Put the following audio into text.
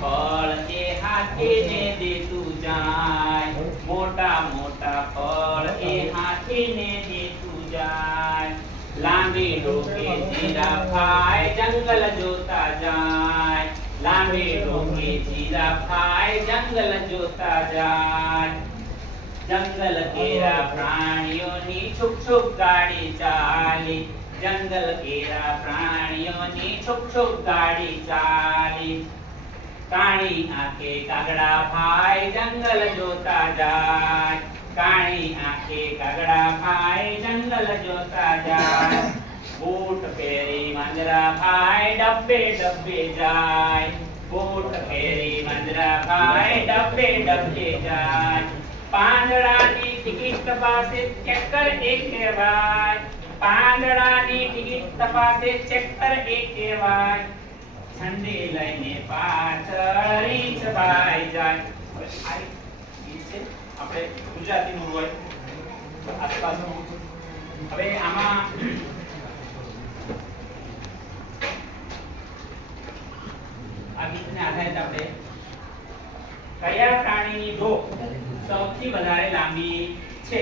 ફળ એ હાથીને દેતું જાય, મોટા મોટા ફળ એ હાથીને દેતું જાય. લાંબી ડોકે જીરાફ ખાય, જંગલ જોતા જાય, લાંબી ડોકે જીરાફ ખાય, જંગલ જોતા જાય. જંગલ કેરા પ્રાણીઓની છુક છુક ગાડી ચાલી, જંગલ કેરા પ્રાણીઓની છુક છુક ગાડી ચાલી. કાળી આંખે કાગડા ભાઈ જંગલ જોતા જાય, કાળી આંખે કાગડા ભાઈ જંગલ જોતા જાય. બૂટ પહેરી મંદરા ભાઈ ડબ્બે ડબ્બે જાય, બૂટ પહેરી મંદરા ભાઈ ડબ્બે ડબ્બે જાય. પાંદડાની ટિકિટ તપાસે ચેકર એક કહેવાય, પાંદડાની ટિકિટ તપાસે ચેકર એક કહેવાય. ઠંડી લઈને પાછળ રીંછભાઈ જાય. હવે આ ગીત છે આપણે ગુજરાતીનું હોય આસપાસનું. હવે આમાં આ ગીતને આધારિત આપણે કયા પ્રાણીની ડોક સૌથી વધારે લાંબી છે